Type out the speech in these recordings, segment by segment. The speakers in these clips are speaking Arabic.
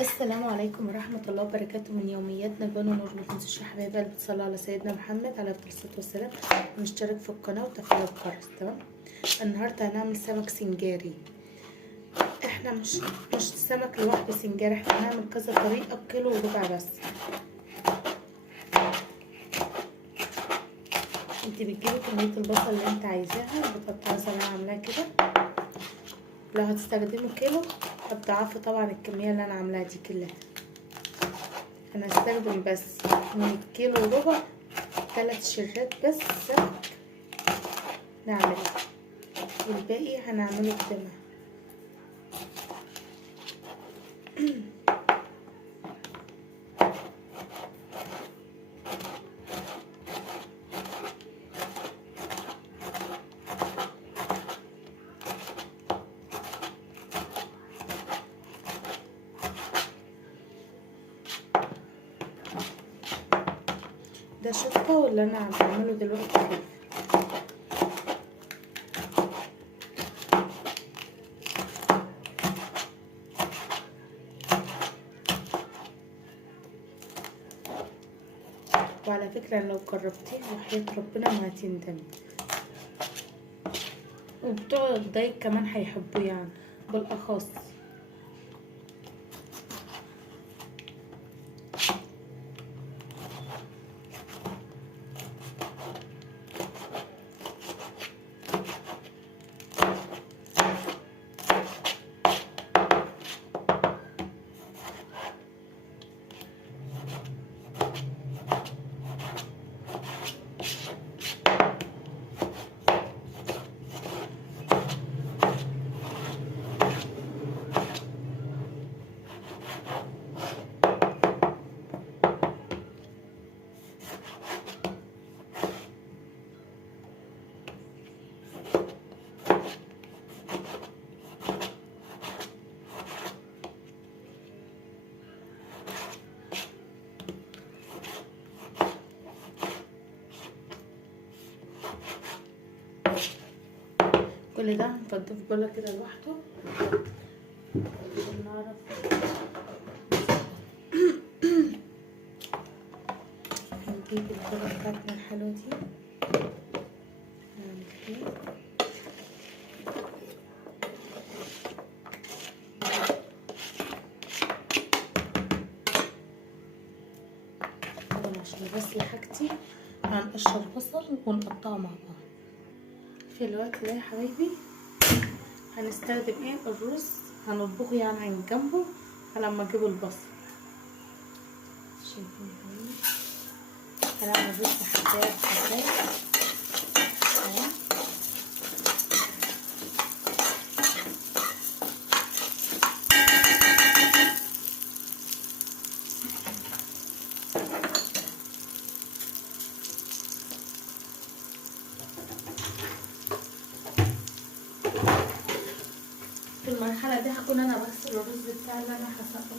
السلام عليكم ورحمة الله وبركاته. من يومياتنا بنو نور. متنسوش يا حبايبي قلبي تصلوا على سيدنا محمد عليه الصلاة والسلام، ونشترك في القناة وتفعيل الجرس. تمام. النهاردة هنعمل سمك سنجاري. احنا مش سمك لوحده سنجاري، احنا هنعمل كذا طريقة بكيلو وربع بس. انت بتجيبي كمية البصل اللي انت عايزاها بتقطعها زي ما انا عاملاها كده. لو هتستخدموا كيلو هتضاعفوا طبعا الكمية اللي انا عاملاها دي كلها. انا هستخدم بس من الكيلو وربع 3 شرات بس سمك نعملها، والباقي هنعمله بدمها. ده شطة واللي انا بعمله دلوقتي خفيف. وعلى فكرة لو جربتيها وحياة ربنا ما هتندمي، وبتوع الدايت كمان هيحبوه يعني بالاخص. كل ده هنفضيه في بوله كده لوحده عشان نعرف. هنجيب البوله بتاعتنا الحلوه دي نعمل كده. طبعا عشان بس حاجتي هنقشر بصل ونقطعه مع بعض. في الوقت ده يا حبايبي هنستخدم الرز، هنطبخه يعني عن جنبه لما اجيب البصل. شايفين هنعمل بس حباية بحباية. في المرحلة دي هكون انا بغسل الرز بتاعي اللي انا هسقطه.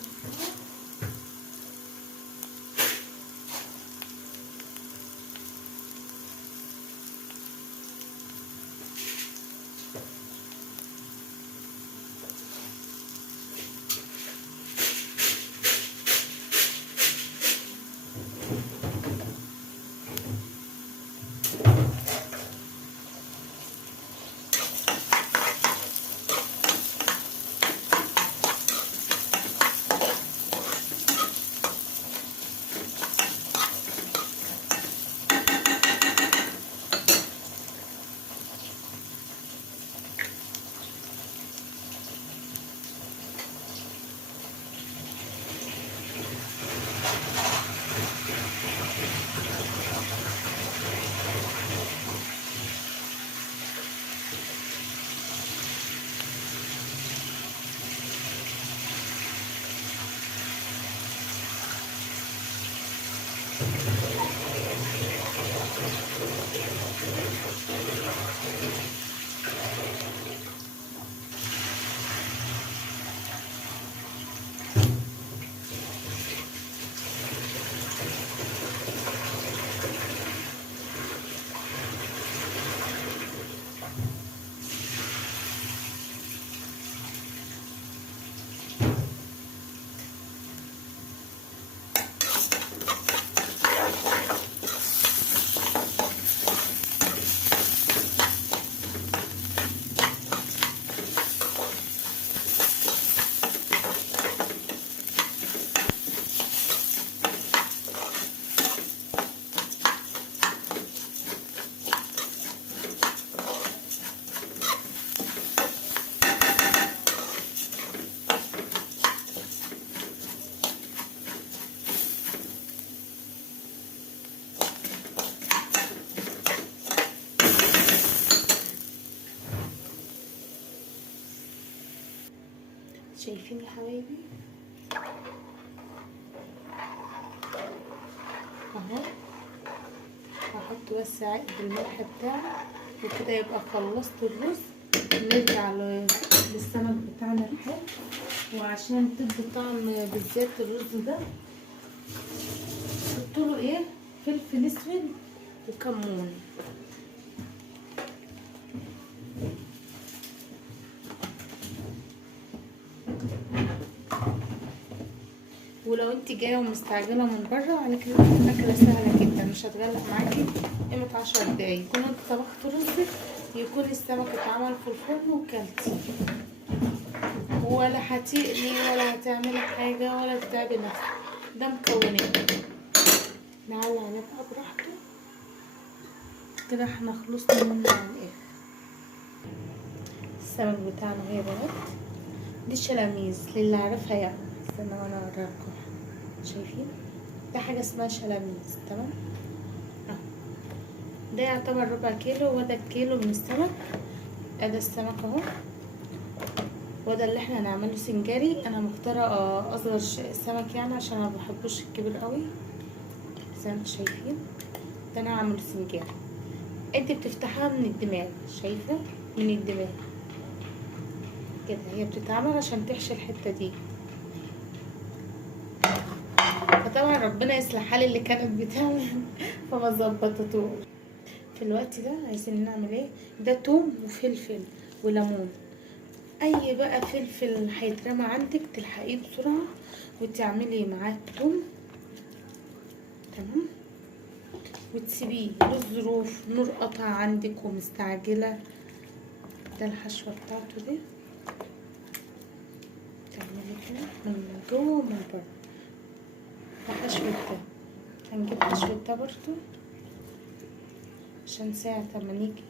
اهو. هحط بس عقد الملح بتاعه وكده يبقى خلصت الرز. نرجع للسمك بتاعنا الحلو. وعشان تدي طعم بالذات الرز ده حطله ايه؟ فلفل اسود وكمون. ولو انت جايه ومستعجله من بره، على كده اكله سهله جدا مش هتغلق معاكي قيمه 10 دقايق. يكون انت طبخت رزك، يكون السمك اتعمل في الفرن وكلتي، ولا هتقلي ولا هتعملي حاجه ولا تتعبي نفسك. ده مكونات. نعلي عليه بقى براحته كده. احنا خلصنا منه على الاخر. السمك بتاعنا هي بنات دي شلاميز، للي عارفها يعني. استنى وانا اوريكم. شايفين ده حاجه اسمها شلاميز؟ تمام. ده يعتبر ربع كيلو، وده الكيلو من السمك. ده السمك اهو، وده اللي احنا هنعمله سنجاري. انا مختاره اصغر السمك يعني عشان انا مبحبوش الكبير قوي زي ما انتم شايفين. ده انا هعمله سنجاري. انت بتفتحها من الدماغ، شايفه؟ من الدماغ كده هي بتتعمل عشان تحشي الحته دي. فطبعا ربنا يصلح حال اللي كانت بتعمل فما ظبطتوش. في الوقت ده عايزين نعمل ايه؟ ده توم وفلفل وليمون. اي بقى فلفل هيترمى عندك تلحقيه بسرعه وتعملي معاه توم. تمام. وتسيبيه له ظروف، نور قطع عندك ومستعجله. ده الحشوه بتاعته دي تعملي كده من جوه ومن بره. ده حشوه ده. هنجيب حشوه ده برضو عشان ساعة ما نيجي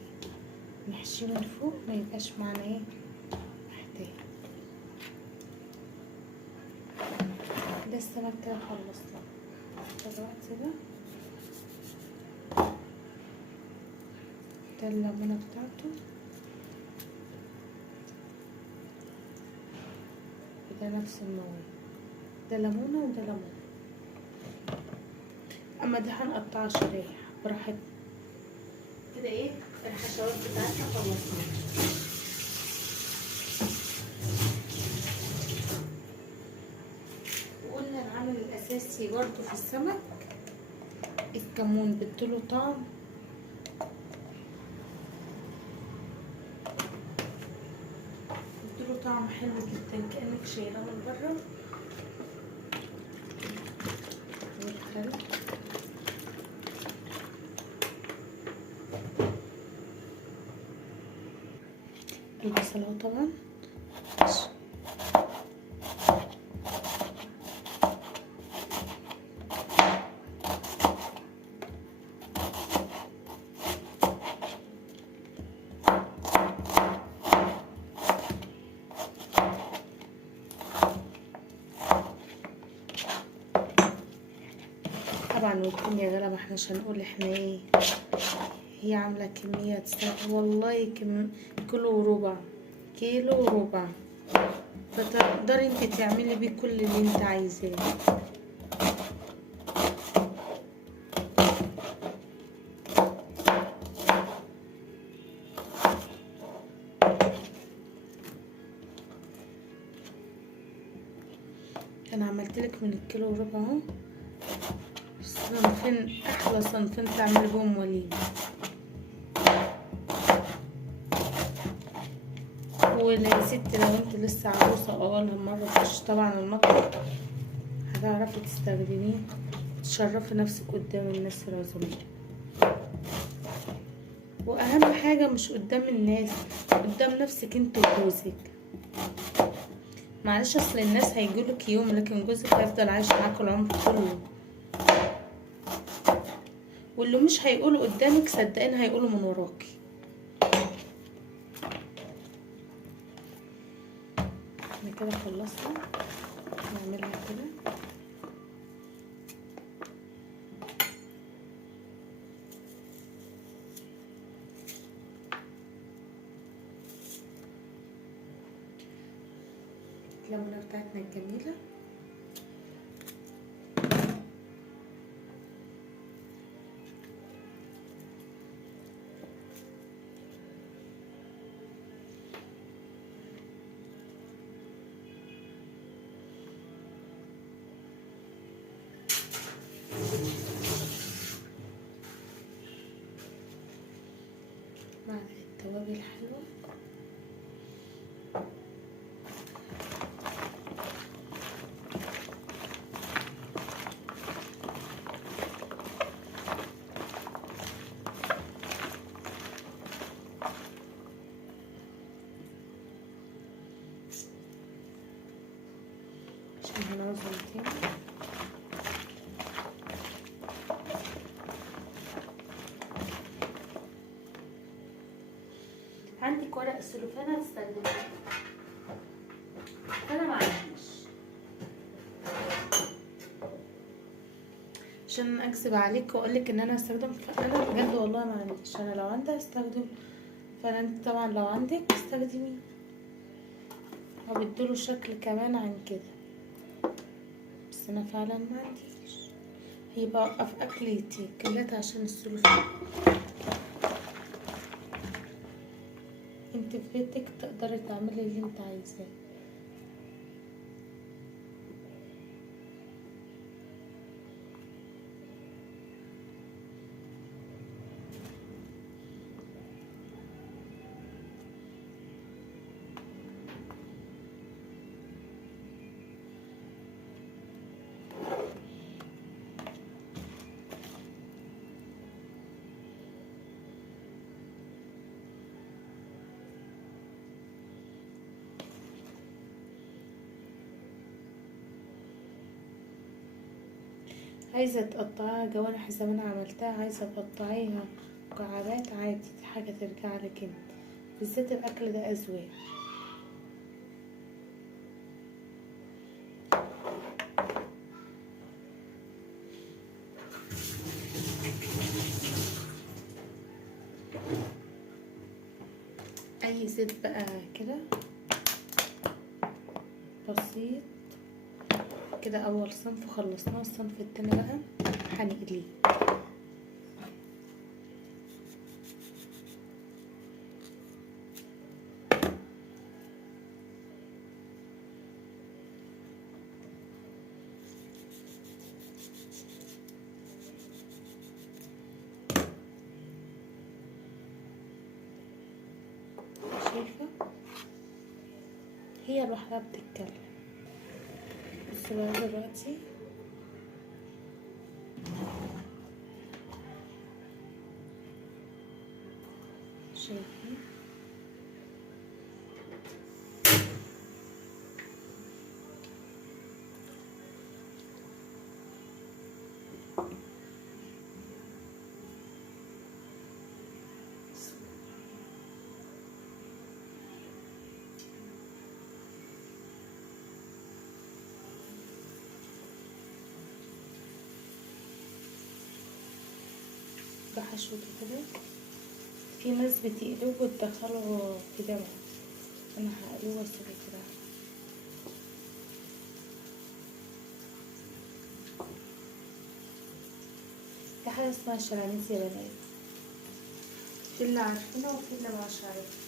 نحشيه من فوق ما يبقاش معنا ايه محتاج. ده السمك كده خلصنا. دلوقتي ده الليمونة بتاعته، وده نفس المواد. ده ليمونة وده ليمون. اما ده هنقطعها شرايح براحتنا كده. ايه الحشوات بتاعتنا خلصنا. وقلنا العامل الاساسي برضو في السمك الكمون، بدله طعم. بدله طعم حلو جدا كأنك شايلاه من بره. والخل البصل اهو طبعا. طبعا والدنيا غلبة، احنا مش هنقول احنا ايه. هي عاملة كمية تستاهل والله. كيلو وربع، كيلو وربع. فتقدري انت تعملي بيه كل اللي انت عايزاه. انا عملتلك من الكيلو وربع اهو صنفين، احلى صنفين تعملي بهم وليمة. ويا ستي لو انت لسه عروسة اول مرة تخش طبعا المطبخ، هتعرفي تستخدميه تشرفي نفسك قدام الناس العزومات. واهم حاجة مش قدام الناس، قدام نفسك انت وجوزك. معلش اصل الناس هيجولك يوم، لكن جوزك هيفضل عايش معاك العمر كله. واللي مش هيقولوا قدامك صدقين هيقولوا من وراكي. احنا كده خلصنا. نعملها كده. الليمونة بتاعتنا الجميلة معلقة توابل حلوة. عشان هنوزن تاني. عندك ورق السلوفان هتستخدميه، انا ما عنديش. عشان اكذب عليك واقولك ان انا هستخدم، فانا بجد والله ما عنديش. انا لو عندي هستخدم، فانت طبعا لو عندك استخدميه، وبديله شكل كمان عن كده، بس انا فعلا ما عنديش. هيبقى اوقف اكلتي كلها عشان السلوفان. انت في بيتك تقدري تعملي اللي انت عايزاه. عايزة تقطعيها جوانح زي ما انا عملتها، عايزة تقطعيها مكعبات عادي، دي حاجة ترجع لك انت، بالذات الاكل ده اذواق. اي زيت بقى كده بسيط كده. اول صنف خلصناه، الصنف التاني بقى هنقليه. شايفة هي لوحدها بتتكلم. بس بقى دلوقتي شايفين بحشوته كده. في ناس بتقلوه وتدخله في دمعة، انا هقلوه واسيبه كده. في حاجة اسمها شلاميت يا بنات، في اللي عارفينها وفي اللي مش عارفين.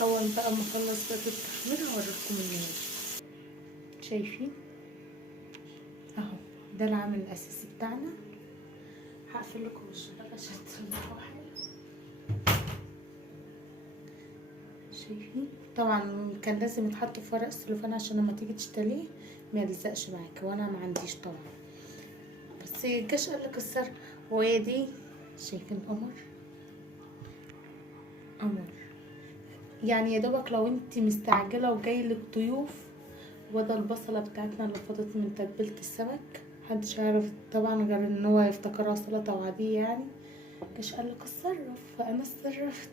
اول بقى ما اخلص بقى التحمير هوريكم النهاية. شايفين اهو ده العامل الاساسي بتاعنا. هقفل لكم الشباك عشان تسمعوا حلو. شايفين طبعا كان لازم يتحط في ورق السلوفان عشان لما تيجي تشتريه ما يلزقش معاك، وانا ما عنديش طبعا، بس الجيش قال لك السر. وهي دي شايفين قمر قمر، يعني يا دوبك لو انت مستعجله وجايلك ضيوف، وده البصله بتاعتنا اللي فضت من تتبيله السمك، محدش هيعرف طبعا غير ان هو يفتكرها سلطه وعاديه يعني. مش قالك اتصرف فانا اتصرفت.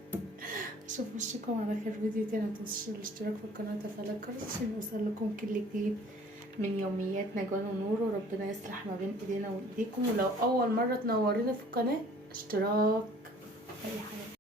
اشوف وشكم على خير فيديو تاني، متنسوش الاشتراك في القناة وتفعيل الجرس عشان يوصلكم كل جديد من يوميات نجوان ونور، وربنا يصلح ما بين ايدينا وايديكم. ولو اول مرة تنورينا في القناة اشتراك اي حاجة.